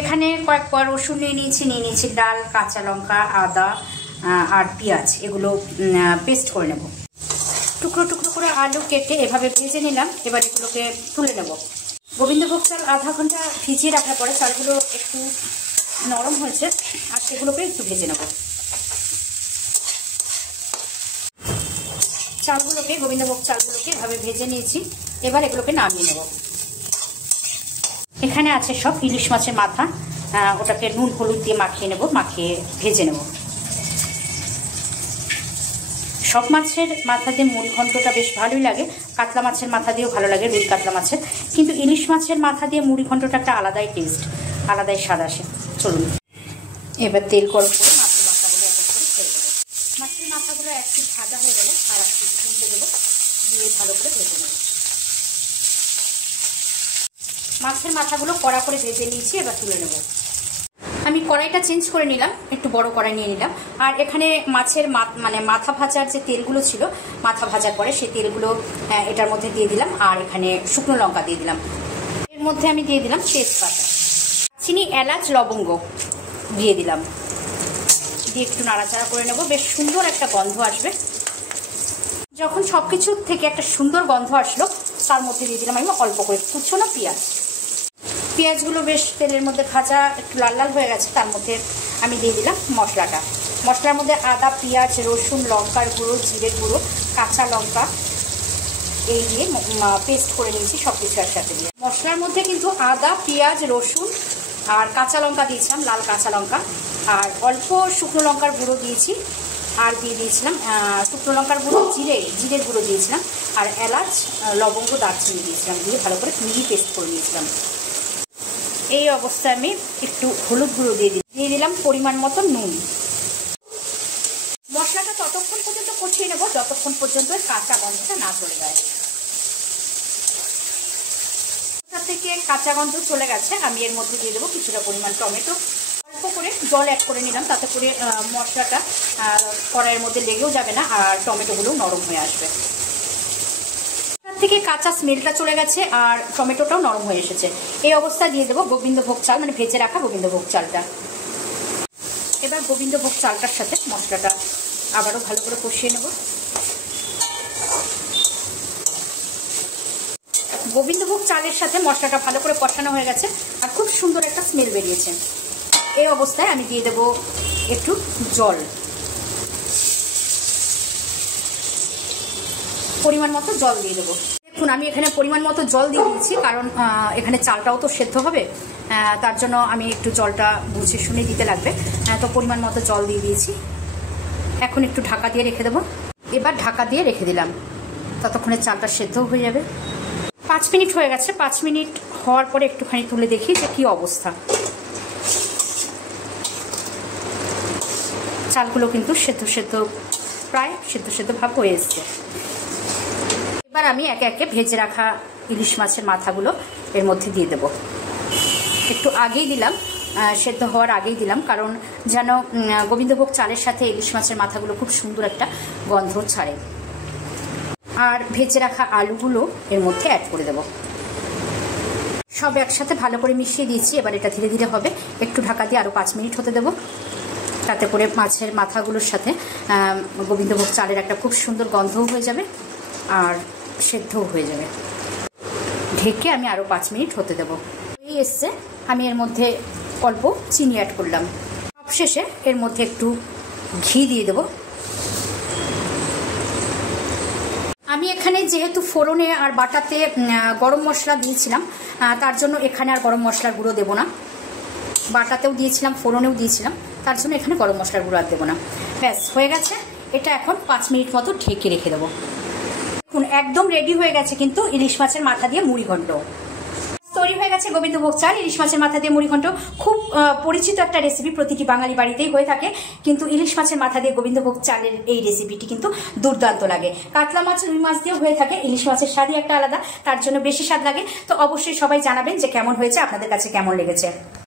এখানে কয়েক কোয়া রসুন নিয়ে নিয়েছি ডাল, কাঁচা লঙ্কা, আদা আর পেঁয়াজ, এগুলো পেস্ট করে নেব। টুকরো টুকরো করে আলু কেটে এভাবে ভেজে নিলাম। এবার এগুলোকে তুলে নেব। গোবিন্দভোগ চাল আধা ঘন্টা ভিজিয়ে রাখার পরে চালগুলো একটু নরম হয়েছে, আর সেগুলোকে একটু ভেজে নেব। গোবিন্দভোগ চালগুলোকে এভাবে ভেজে নিয়েছি। এবার এগুলোকে নামিয়ে নেব। এখানে আছে সব ইলিশ মাছের মাথা, ওটাকে নুন হলুদ দিয়ে মাখিয়ে নেব, মাখিয়ে ভেজে নেব। সব মাছের মাথা দিয়ে মুড়ি ঘন্টটা বেশ ভালোই লাগে, কাতলা মাছের মাথা দিয়েও ভালো লাগে, রুই কাতলা মাছের, কিন্তু ইলিশ মাছের মাথা দিয়ে মুড়ি ঘন্টটা একটা আলাদাই টেস্ট, আলাদাই স্বাদ আসে। চলুন এবার তেল গরম করে মাছের মাথাগুলো এক করে ছেড়ে দেবো। মাছের মাথাগুলো একটু ভাজা হয়ে গেলে আর একটু তুলতে দেবো, দিয়ে ভালো করে ভেজে নেব। মাছের মাথাগুলো কড়া করে ভেজে নিয়েছি, এবার তুলে নেব। আমি কড়াইটা চেঞ্জ করে নিলাম, একটু বড় কড়াই নিয়ে নিলাম। আর এখানে মাছের মাথা ভাজার যে তেলগুলো ছিল, মাথা ভাজার পরে সেই তেলগুলো এটার মধ্যে দিয়ে দিলাম। আর এখানে শুকনো লঙ্কা দিয়ে দিলাম। এর মধ্যে আমি দিয়ে দিলাম তেজপাতা, চিনি, এলাচ, লবঙ্গ দিয়ে দিলাম। দিয়ে একটু নাড়াচাড়া করে নেব, বেশ সুন্দর একটা গন্ধ আসবে। যখন সবকিছু থেকে একটা সুন্দর গন্ধ আসলো, তার মধ্যে দিয়ে দিলাম আমি অল্প করে কুচনো পেঁয়াজ। পেঁয়াজগুলো বেশ তেলের মধ্যে ভাজা একটু লাল লাল হয়ে গেছে, তার মধ্যে আমি দিয়ে দিলাম মশলাটা। মশলার মধ্যে আদা, পেঁয়াজ, রসুন, লঙ্কার গুঁড়ো, জিরে গুঁড়ো, কাঁচা লঙ্কা এই দিয়ে পেস্ট করে নিয়েছি সব কিছু একসাথে দিয়ে। মশলার মধ্যে কিন্তু আদা, পেঁয়াজ, রসুন আর কাঁচা লঙ্কা দিয়েছিলাম, লাল কাঁচা লঙ্কা, আর অল্প শুকনো লঙ্কার গুঁড়ো দিয়েছি, আর দিয়ে দিয়েছিলাম শুকনো লঙ্কার গুঁড়ো, জিরের গুঁড়ো দিয়েছিলাম, আর এলাচ, লবঙ্গ, দারচিনি দিয়েছিলাম, দিয়ে ভালো করে মিহি পেস্ট করে নিয়েছিলাম। এই অবস্থায় আমি একটু হলুদ গুঁড়ো দিয়ে দিলাম পরিমাণ মতো নুন। মশলাটা ততক্ষণ পর্যন্ত কষিয়ে নেব যতক্ষণ পর্যন্ত কাঁচা গন্ধটা না চলে যায়। থেকে কাঁচা গন্ধ চলে গেছে, আমি এর মধ্যে দিয়ে দেবো কিছুটা পরিমাণ টমেটো। অল্প করে জল অ্যাড করে নিলাম, তাতে করে মশলাটা কড়াইয়ের মধ্যে লেগেও যাবে না, আর টমেটোগুলো নরম হয়ে আসবে। থেকে কাঁচা স্মেলটা চলে গেছে আর টমেটোটাও নরম হয়ে এসেছে। এই অবস্থায় দিয়ে দেবো গোবিন্দভোগ চাল, মানে ভেজে রাখা গোবিন্দভোগ চালটা। এবার গোবিন্দভোগ চালটার সাথে মশলাটা আবারও ভালো করে কষিয়ে নেব। গোবিন্দভোগ চালের সাথে মশলাটা ভালো করে কষানো হয়ে গেছে আর খুব সুন্দর একটা স্মেল বেরিয়েছে। এই অবস্থায় আমি দিয়ে দেবো একটু জল, পরিমাণ মতো জল দিয়ে দেবো। দেখুন আমি এখানে পরিমাণ মতো জল দিয়ে দিয়েছি, কারণ এখানে চালটাও তো সেদ্ধ হবে, তার জন্য আমি একটু জলটা বুঝে শুনে দিতে লাগবে। তো পরিমাণ মতো জল দিয়ে দিয়েছি। এখন একটু ঢাকা দিয়ে রেখে দেবো। এবার ঢাকা দিয়ে রেখে দিলাম, ততক্ষণে চালটা সেদ্ধ হয়ে যাবে। 5 মিনিট হয়ে গেছে। 5 মিনিট হওয়ার পরে একটুখানি তুলে দেখি যে কী অবস্থা। চালগুলো কিন্তু প্রায় সেদ্ধ ভাব হয়ে এসছে। এবার আমি একে একে ভেজে রাখা ইলিশ মাছের মাথাগুলো এর মধ্যে দিয়ে দেব। একটু আগেই দিলাম, সেদ্ধ হওয়ার আগেই দিলাম, কারণ যেন গোবিন্দভোগ চালের সাথে ইলিশ মাছের মাথাগুলো খুব সুন্দর একটা গন্ধ ছাড়ে। আর ভেজে রাখা আলুগুলো এর মধ্যে অ্যাড করে দেব। সব একসাথে ভালো করে মিশিয়ে দিয়েছি। এবার এটা ধীরে ধীরে হবে, একটু ঢাকা দিয়ে আরও 5 মিনিট হতে দেবো। তাতে করে মাছের মাথাগুলোর সাথে গোবিন্দভোগ চালের একটা খুব সুন্দর গন্ধও হয়ে যাবে আর সেদ্ধও হয়ে যাবে। ঢেকে আমি আরও 5 মিনিট হতে দেবো। এই এসছে, আমি এর মধ্যে অল্প চিনি অ্যাড করলাম। সবশেষে এর মধ্যে একটু ঘি দিয়ে দেবো। আমি এখানে যেহেতু ফোড়নে আর বাটাতে গরম মশলা দিয়েছিলাম, তার জন্য এখানে আর গরম মশলার গুঁড়ো দেবো না। বাটাতেও দিয়েছিলাম, ফোড়নেও দিয়েছিলাম, তার জন্য এখানে গরম মশলার গুঁড়ো আর দেবো না। ব্যাস হয়ে গেছে। এটা এখন 5 মিনিট মতো ঢেকে রেখে দেবো। দেখুন একদম রেডি হয়ে গেছে কিন্তু ইলিশ মাছের মাথা দিয়ে মুড়ি ঘন্ট তৈরি হয়ে গেছে। গোবিন্দভোগ চাল ইলিশ মাছের মাথা দিয়ে মুড়ি ঘন্ট খুব পরিচিত একটা রেসিপি, প্রতিটি বাঙালি বাড়িতেই হয়ে থাকে। কিন্তু ইলিশ মাছের মাথা দিয়ে গোবিন্দভোগ চালের এই রেসিপিটি কিন্তু দুর্দান্ত লাগে। কাতলা মাছ, রুই মাছ দিয়েও হয়ে থাকে, ইলিশ মাছের স্বাদই একটা আলাদা, তার জন্য বেশি স্বাদ লাগে। তো অবশ্যই সবাই জানাবেন যে কেমন হয়েছে, আপনাদের কাছে কেমন লেগেছে।